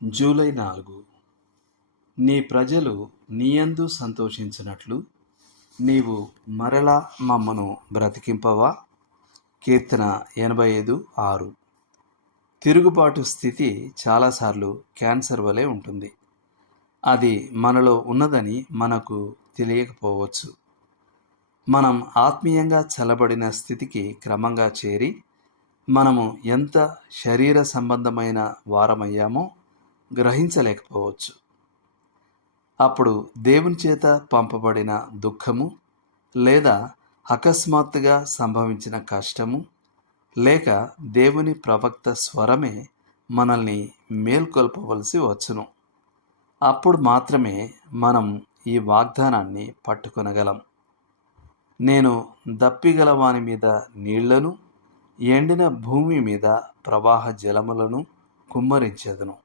July 4. నీ ప్రజలు నీయందు సంతోషించినట్లు నీవు మరలా మమ్మను బ్రతికింపవా. కీర్తన 85:6. తిరుగుబాటు స్థితి చాలాసార్లు క్యాన్సర్ వలె ఉంటుంది. అది మనలో ఉన్నదని మనకు తెలియకపోవచ్చు. మనం ఆత్మీయంగా చల్లబడిన స్థితికి క్రమంగా చేరి మనము ఎంత శరీర సంబంధమైన వారమయ్యామో గ్రహించలేకపోవచ్చు. అప్పుడు దేవుని చేత పంపబడిన దుఃఖము లేదా అకస్మాత్తుగా సంభవించిన కష్టము లేక దేవుని ప్రవక్త స్వరమే మనల్ని మేల్కొల్పవలసి వచ్చును. అప్పుడు మాత్రమే మనం ఈ వాగ్దానాన్ని పట్టుకొనగలం. నేను దప్పిగల వాని మీద నీళ్లను, ఎండిన భూమి మీద ప్రవాహ జలములను కుమ్మరించెదను.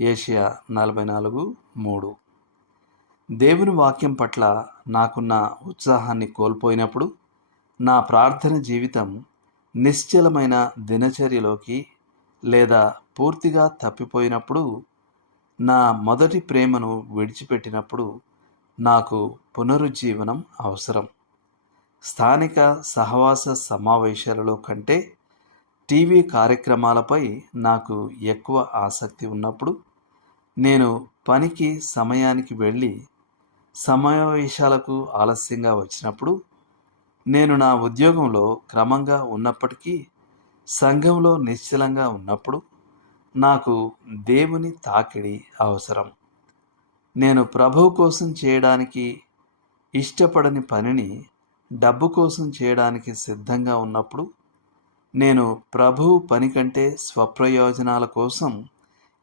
యెషయా 44:3. దేవుని వాక్యం పట్ల నాకున్న ఉత్సాహాన్ని కోల్పోయినప్పుడు, నా ప్రార్థన జీవితం నిశ్చలమైన దినచర్యలోకి లేదా పూర్తిగా తప్పిపోయినప్పుడు, నా మొదటి ప్రేమను విడిచిపెట్టినప్పుడు నాకు పునరుజ్జీవనం అవసరం. స్థానిక సహవాస సమావేశాలలో కంటే టీవీ కార్యక్రమాలపై నాకు ఎక్కువ ఆసక్తి ఉన్నప్పుడు, నేను పనికి సమయానికి వెళ్ళి సమావేశాలకు ఆలస్యంగా వచ్చినప్పుడు, నేను నా ఉద్యోగంలో క్రమంగా ఉన్నప్పటికీ సంఘంలో నిశ్చలంగా ఉన్నప్పుడు నాకు దేవుని తాకిడి అవసరం. నేను ప్రభువు కోసం చేయడానికి ఇష్టపడని పనిని డబ్బు కోసం చేయడానికి సిద్ధంగా ఉన్నప్పుడు, నేను ప్రభువు పని కంటే స్వప్రయోజనాల కోసం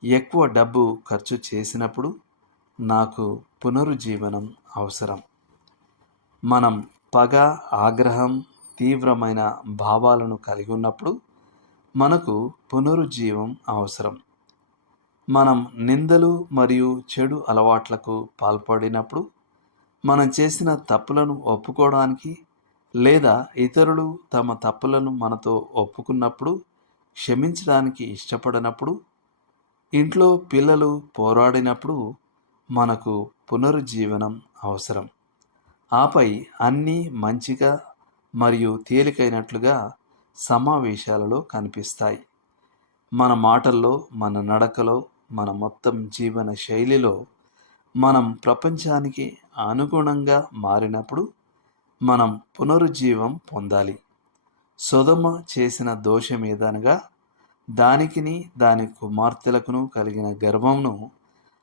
ఎక్కువ డబ్బు ఖర్చు చేసినప్పుడు నాకు పునరుజ్జీవనం అవసరం. మనం పగ, ఆగ్రహం, తీవ్రమైన భావాలను కలిగి ఉన్నప్పుడు మనకు పునరుజ్జీవం అవసరం. మనం నిందలు మరియు చెడు అలవాట్లకు పాల్పడినప్పుడు, మనం చేసిన తప్పులను ఒప్పుకోవడానికి లేదా ఇతరులు తమ తప్పులను మనతో ఒప్పుకున్నప్పుడు క్షమించడానికి ఇష్టపడినప్పుడు, ఇంట్లో పిల్లలు పోరాడినప్పుడు మనకు పునరుజ్జీవనం అవసరం. ఆపై అన్నీ మంచిగా మరియు తేలికైనట్లుగా సమావేశాలలో కనిపిస్తాయి. మన మాటల్లో, మన నడకలో, మన మొత్తం జీవన శైలిలో మనం ప్రపంచానికి అనుగుణంగా మారినప్పుడు మనం పునరుజ్జీవం పొందాలి. సొదొమ చేసిన దోషమేదనగా దానికిని దాని కుమార్తెలకును కలిగిన గర్వమును,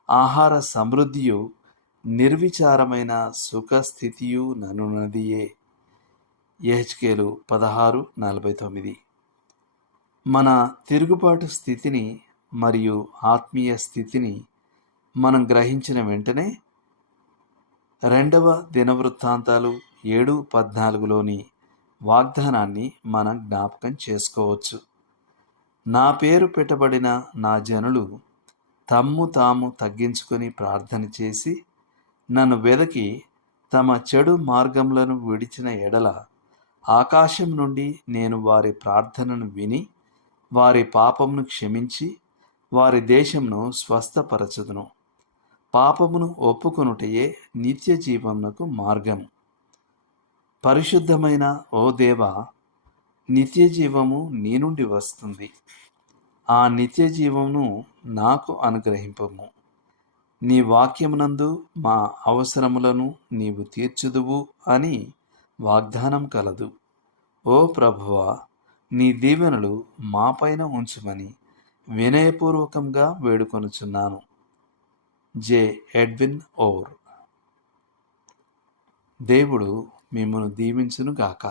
ఆహార సమృద్ధియు, నిర్విచారమైన సుఖస్థితియు ననున్నదియే. యెహెజ్కేలు 16:49. మన తిరుగుబాటు స్థితిని మరియు ఆత్మీయ స్థితిని మనం గ్రహించిన వెంటనే 2వ దినవృత్తాంతాలు 7:14లోని వాగ్దానాన్ని మనం జ్ఞాపకం చేసుకోవచ్చు. నా పేరు పెట్టబడిన నా జనులు తమ్ము తాము తగ్గించుకొని ప్రార్థన చేసి నన్ను వెదకి తమ చెడు మార్గములను విడిచిన ఎడల, ఆకాశం నుండి నేను వారి ప్రార్థనను విని వారి పాపమును క్షమించి వారి దేశమును స్వస్థపరచుదును. పాపమును ఒప్పుకొనుటయే నిత్య జీవమునకు మార్గం. పరిశుద్ధమైన ఓ దేవా, నిత్య జీవము నీ నుండి వస్తుంది. ఆ నిత్య జీవమును నాకు అనుగ్రహింపము. నీ వాక్యమునందు మా అవసరములను నీవు తీర్చుదువు అని వాగ్దానం కలదు. ఓ ప్రభువా, నీ దీవెనలు మాపైన ఉంచుమని వినయపూర్వకంగా వేడుకొనుచున్నాను. జె. Edwin or. దేవుడు మిమ్మను దీవించును గాక.